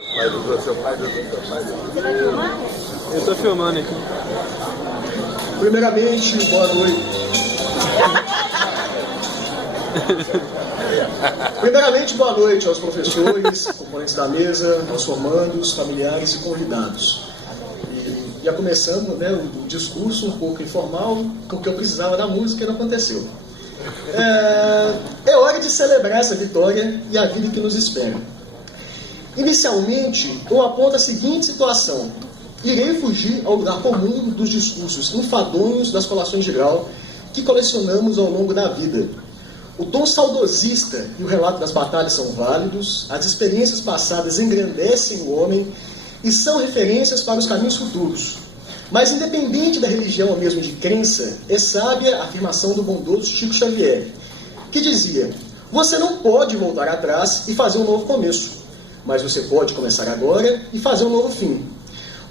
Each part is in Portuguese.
Você vai filmar? Eu estou filmando aqui. Primeiramente, boa noite. Primeiramente, boa noite aos professores, componentes da mesa, aos formandos, familiares e convidados. E já começando, né, o discurso um pouco informal, porque eu precisava da música e não aconteceu. É hora de celebrar essa vitória e a vida que nos espera. Inicialmente, eu aponto a seguinte situação. Irei fugir ao lugar comum dos discursos enfadonhos das colações de grau que colecionamos ao longo da vida. O tom saudosista e o relato das batalhas são válidos, as experiências passadas engrandecem o homem e são referências para os caminhos futuros. Mas, independente da religião ou mesmo de crença, é sábia a afirmação do bondoso Chico Xavier, que dizia: você não pode voltar atrás e fazer um novo começo, mas você pode começar agora e fazer um novo fim.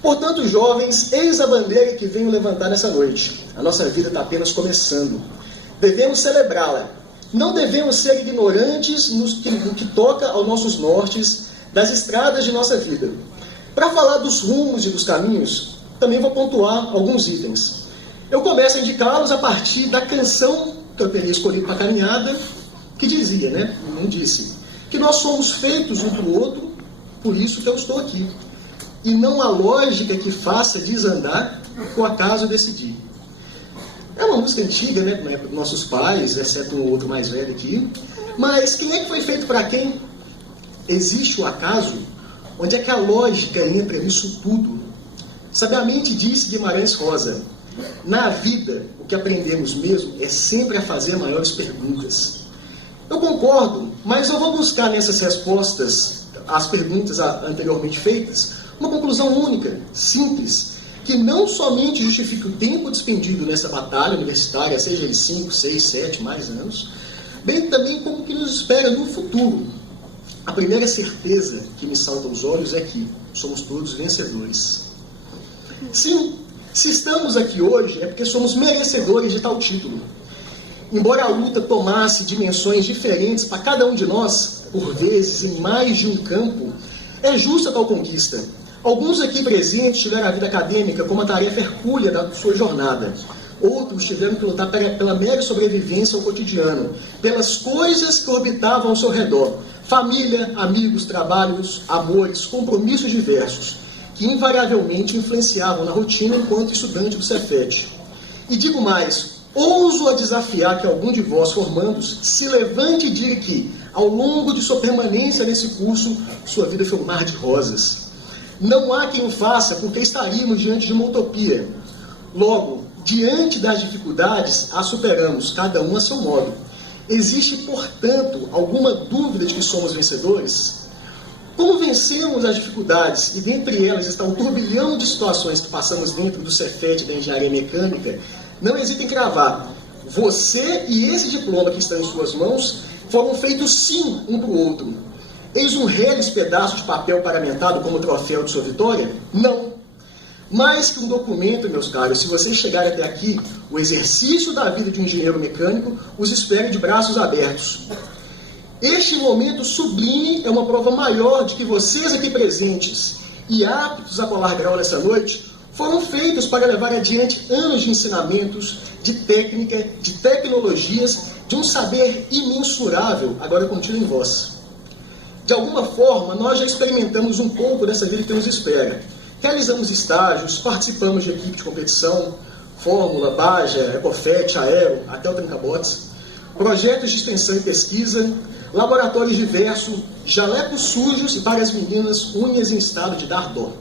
Portanto, jovens, eis a bandeira que venho levantar nessa noite. A nossa vida está apenas começando. Devemos celebrá-la. Não devemos ser ignorantes no que toca aos nossos nortes das estradas de nossa vida. Para falar dos rumos e dos caminhos, também vou pontuar alguns itens. Eu começo a indicá-los a partir da canção que eu teria escolhido para a caminhada, que dizia, né? Não disse, que nós somos feitos um para o outro, por isso que eu estou aqui. E não há lógica que faça desandar o acaso decidir. É uma música antiga, né? Na época dos nossos pais, exceto um outro mais velho aqui. Mas quem é que foi feito para quem? Existe o acaso? Onde é que a lógica entra nisso tudo? Sabiamente disse Guimarães Rosa: na vida, o que aprendemos mesmo é sempre a fazer maiores perguntas. Eu concordo, mas eu vou buscar nessas respostas às perguntas anteriormente feitas uma conclusão única, simples, que não somente justifique o tempo despendido nessa batalha universitária, seja ele 5, 6, 7, mais anos, bem também como que nos espera no futuro. A primeira certeza que me salta aos olhos é que somos todos vencedores. Sim, se estamos aqui hoje é porque somos merecedores de tal título. Embora a luta tomasse dimensões diferentes para cada um de nós, por vezes em mais de um campo, é justa tal conquista. Alguns aqui presentes tiveram a vida acadêmica como a tarefa hercúlea da sua jornada. Outros tiveram que lutar pela mera sobrevivência ao cotidiano, pelas coisas que orbitavam ao seu redor. Família, amigos, trabalhos, amores, compromissos diversos, que invariavelmente influenciavam na rotina enquanto estudante do Cefet. E digo mais, ouso a desafiar que algum de vós, formandos, se levante e diga que, ao longo de sua permanência nesse curso, sua vida foi um mar de rosas. Não há quem o faça, porque estaríamos diante de uma utopia. Logo, diante das dificuldades, as superamos, cada um a seu modo. Existe, portanto, alguma dúvida de que somos vencedores? Como vencemos as dificuldades, e dentre elas está o turbilhão de situações que passamos dentro do Cefet da engenharia mecânica, não hesite em cravar. Você e esse diploma que está em suas mãos foram feitos sim um para o outro. Eis um reles pedaço de papel paramentado como troféu de sua vitória? Não. Mais que um documento, meus caros, se vocês chegarem até aqui, o exercício da vida de um engenheiro mecânico os espera de braços abertos. Este momento sublime é uma prova maior de que vocês aqui presentes e aptos a colar grau nessa noite foram feitos para levar adiante anos de ensinamentos, de técnica, de tecnologias, de um saber imensurável, agora contido em vós. De alguma forma, nós já experimentamos um pouco dessa vida que nos espera. Realizamos estágios, participamos de equipe de competição, Fórmula, Baja, Ecofet, Aero, até o Trancabotes, projetos de extensão e pesquisa, laboratórios diversos, jalecos sujos e para as meninas, unhas em estado de dar dó.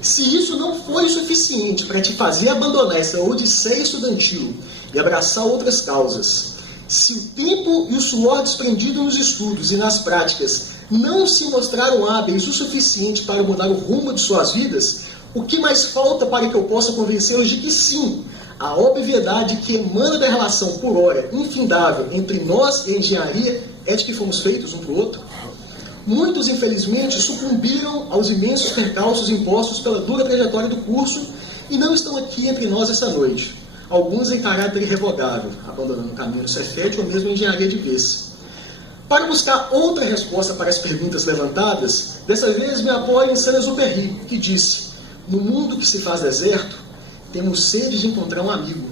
Se isso não foi suficiente para te fazer abandonar essa odisseia estudantil e abraçar outras causas, se o tempo e o suor desprendido nos estudos e nas práticas não se mostraram hábeis o suficiente para mudar o rumo de suas vidas, o que mais falta para que eu possa convencê-los de que sim, a obviedade que emana da relação por hora infindável entre nós e a engenharia é de que fomos feitos um para o outro? Muitos, infelizmente, sucumbiram aos imensos percalços impostos pela dura trajetória do curso e não estão aqui entre nós essa noite. Alguns em caráter irrevogável, abandonando o caminho do Cefet ou mesmo a engenharia de vez. Para buscar outra resposta para as perguntas levantadas, dessa vez me apoio em Saint-Exupéry, que disse: no mundo que se faz deserto, temos sede de encontrar um amigo.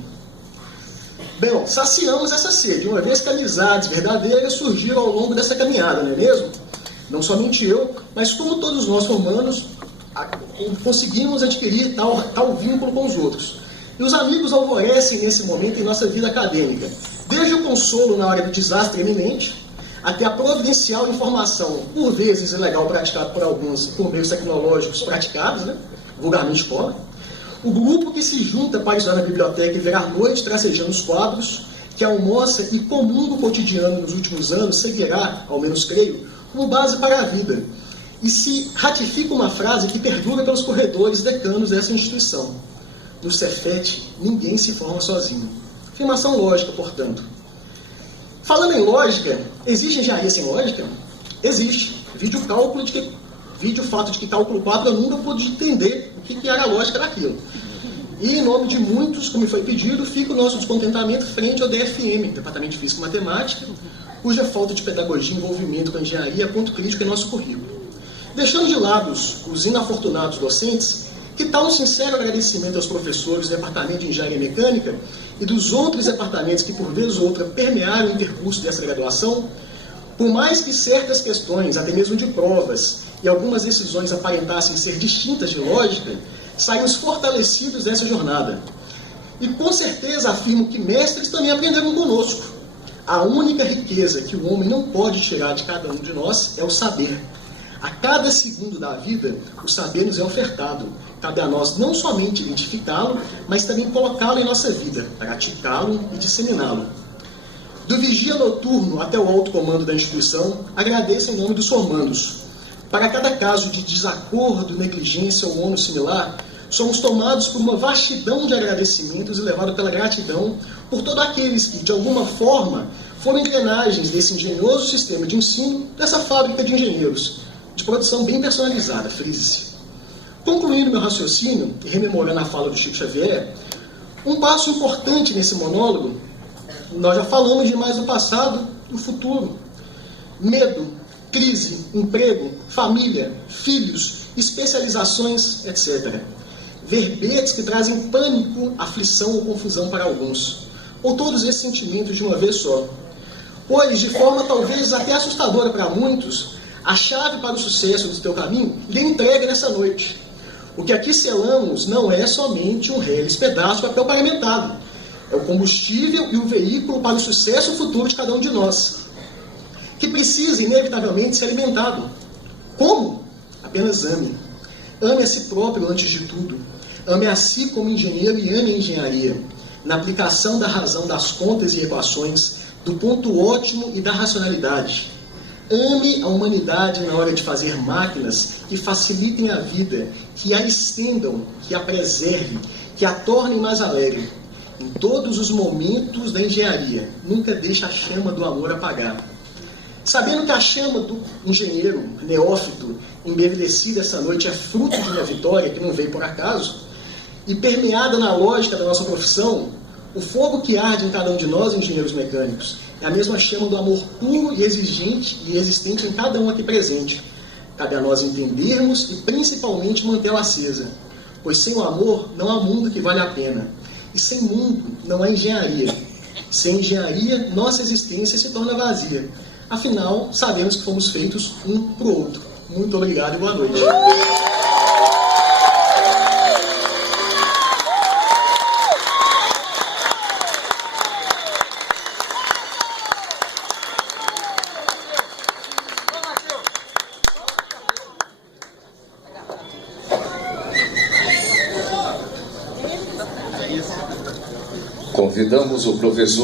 Bem, saciamos essa sede, uma vez que amizades verdadeiras surgiram ao longo dessa caminhada, não é mesmo? Não somente eu, mas como todos nós romanos, conseguimos adquirir tal vínculo com os outros. E os amigos alvorecem nesse momento em nossa vida acadêmica, desde o consolo na hora do desastre iminente, até a providencial informação, por vezes ilegal, praticada por alguns, por meios tecnológicos praticados, né? Vulgarmente escola. O grupo que se junta para estudar na biblioteca e ver à noite tracejando os quadros, que almoça e comunga o cotidiano nos últimos anos, seguirá, ao menos creio, como base para a vida. E se ratifica uma frase que perdura pelos corredores decanos dessa instituição: no Cefet, ninguém se forma sozinho. Afirmação lógica, portanto. Falando em lógica, existe engenharia sem lógica? Existe. Vide o fato de que cálculo 4 eu nunca pude entender o que era a lógica daquilo. E em nome de muitos, como foi pedido, fica o nosso descontentamento frente ao DFM, Departamento de Física e Matemática, cuja falta de pedagogia e envolvimento com a engenharia é ponto crítico em nosso currículo. Deixando de lado os inafortunados docentes, que tal um sincero agradecimento aos professores do Departamento de Engenharia Mecânica e dos outros departamentos que, por vez ou outra, permearam o intercurso dessa graduação, por mais que certas questões, até mesmo de provas, e algumas decisões aparentassem ser distintas de lógica, saímos fortalecidos dessa jornada. E com certeza afirmo que mestres também aprenderam conosco. A única riqueza que o homem não pode tirar de cada um de nós é o saber. A cada segundo da vida, o saber nos é ofertado. Cabe a nós não somente identificá-lo, mas também colocá-lo em nossa vida, praticá-lo e disseminá-lo. Do vigia noturno até o alto comando da instituição, agradeço em nome dos formandos. Para cada caso de desacordo, negligência ou ônus similar, somos tomados por uma vastidão de agradecimentos e levados pela gratidão por todos aqueles que, de alguma forma, foram engrenagens desse engenhoso sistema de ensino, dessa fábrica de engenheiros, de produção bem personalizada, frise-se. Concluindo meu raciocínio e rememorando a fala do Chico Xavier, um passo importante nesse monólogo, nós já falamos demais do passado, do futuro. Medo, crise, emprego, família, filhos, especializações, etc. Verbetes que trazem pânico, aflição ou confusão para alguns. Ou todos esses sentimentos de uma vez só. Pois, de forma talvez até assustadora para muitos, a chave para o sucesso do teu caminho lhe entrega nessa noite. O que aqui selamos não é somente um reles pedaço de papel paramentado. É o combustível e o veículo para o sucesso futuro de cada um de nós, que precisa inevitavelmente ser alimentado. Como? Apenas ame. Ame a si próprio antes de tudo. Ame a si como engenheiro e ame a engenharia, na aplicação da razão das contas e equações, do ponto ótimo e da racionalidade. Ame a humanidade na hora de fazer máquinas que facilitem a vida, que a estendam, que a preservem, que a tornem mais alegre. Em todos os momentos da engenharia, nunca deixe a chama do amor apagar. Sabendo que a chama do engenheiro neófito, embevecida essa noite, é fruto de minha vitória, que não veio por acaso, e permeada na lógica da nossa profissão, o fogo que arde em cada um de nós, engenheiros mecânicos, é a mesma chama do amor puro e exigente e existente em cada um aqui presente. Cabe a nós entendermos e principalmente mantê-la acesa, pois sem o amor não há mundo que vale a pena. E sem mundo não há engenharia. Sem engenharia, nossa existência se torna vazia. Afinal, sabemos que fomos feitos um para o outro. Muito obrigado e boa noite. Convidamos o professor